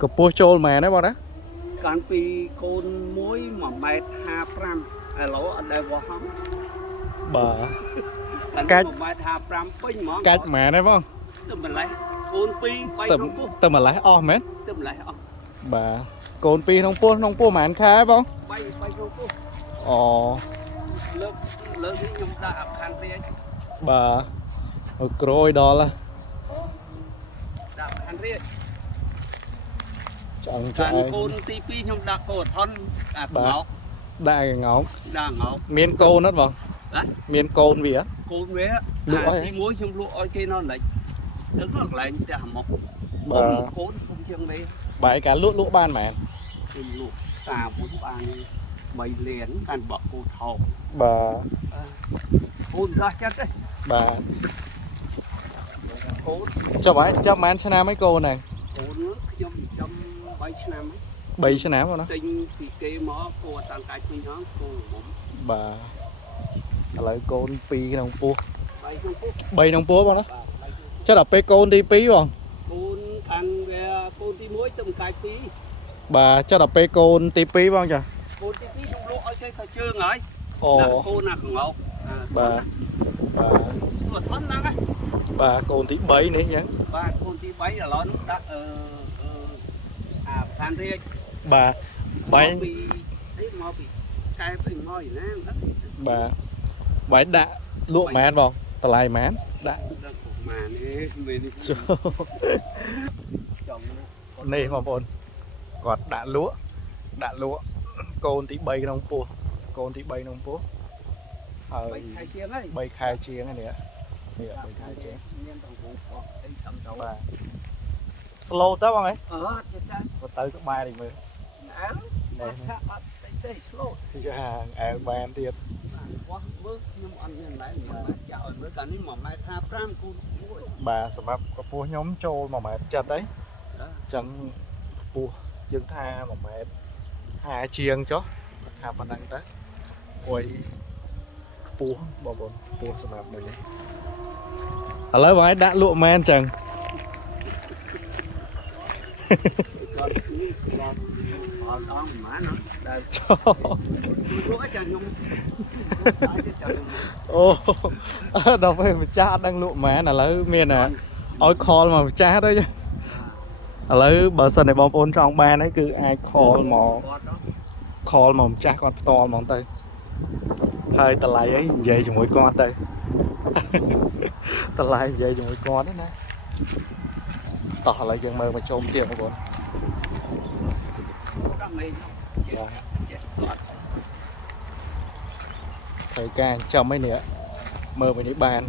cặp bố trôi mẹ đấy bao đó còn vì con muối mà mẹ hà pram lỗ ở đây vào không bà cách mẹ hà pram pin món cách mẹ đấy không tụi mình lấy con pi bay tụm không có tụm mà lấy o mến tụm lấy bà con pi không bố mẹ ăn khai không bay bay không có ồ lớp lớpนี้ខ្ញុំដាក់អាខាន់រៀង bàក្រួយដល់ ដាក់អាខាន់រៀង chẳng កា chạy រកូនទី2ខ្ញុំដាក់កូនអថនអាងោក đại cái ngáo ដាក់ងោក miên côn hết vâng miên côn vì á កូនវាទី1ខ្ញុំលក់ឲ្យគេនៅលេចទឹកនោះកន្លែងផ្ទះមកកូនខ្ញុំជាងនេះ bảy cả lút ban mẹ ខ្ញុំលក់សាមួយបាន3លានកាន់បកគូថោក bà កូនដោះចិត្តទេ bà កូន cho mẹ chana mấy cô này កូនខ្ញុំចំ3ឆ្នាំ bảy chana mà nó ទិញពីគេមកគួរតាំងកាច់ពីហ្នឹងគូមុំ bà lại côn pi cái đồng pua បាយខ្ញុំពុះ bay đồng pua bao đó បាទបាយខ្ញុំ chắc là pe côn đi pi không កូនខាងវាកូនទី1ទៅកាច់ពី bà chắc là pe côn tí pi bao chả កូនទី2ខ្ញុំលក់ឲ្យគេទៅជើងហើយ ồ ដាក់កូនណាកងោក bà bà គាត់ធន់ហ្នឹង bà côn tí bảy nữa nhá បាទកូនទី3ឥឡូវនេះដាក់អាខាងរៀង bà មក bảy ពីមកពីកែទៅមកឯណា bà bảy đã lụa mán vào tờ lại mán đã ដឹកមកនេះមាននេះចំ này mà bọn còn đã lúa côn tí bay nông pua côn tí bay nông pua 3ខែជាងហើយ bay khai chiếng này nè bay khai chiếng មានតំបន់អត់អីតំទៅ bà slow tới không ấy ចិត្តចា có tới các ba thì mới អើបាទថាអត់តិចទេឆ្លូត thì cho hàng bànទៀត បោះមើលខ្ញុំអត់មានដែរខ្ញុំចោលមើលកាលនេះ1ម៉ែត្រ55គូមួយ bàសម្រាប់កពស់ខ្ញុំចូល1ម៉ែត្រចិត្តđấy ចឹងកពស់យើងថា1ម៉ែត្រ50ជាងចុះថាប៉ុណ្ណឹងទៅអុយខ្ពស់បងប្អូនខ្ពស់សម្រាប់មួយនេះឥឡូវបងឯងដាក់លក់មែនចឹង គាត់នេះគាត់អត់អស់ប៉ុន្មានដែរ ចូល លក់ចាខ្ញុំ អូដល់ពេលម្ចាស់អត់ដឹងលក់មែនឥឡូវមានឲ្យខលមកម្ចាស់ទៅចឹងឥឡូវបើសិនតែបងប្អូនចង់បានហើយគឺអាចខលមកម្ចាស់គាត់ផ្ទាល់ហ្មងទៅហើយតម្លៃអីនិយាយជាមួយគាត់ទៅ តម្លៃនិយាយជាមួយគាត់ហ្នឹងណាតោះឥឡូវយើងមើលមកជុំទៀតបងប្អូន ដាក់មេចេះអត់ thời gian trong mấy nè mơ về đi bàn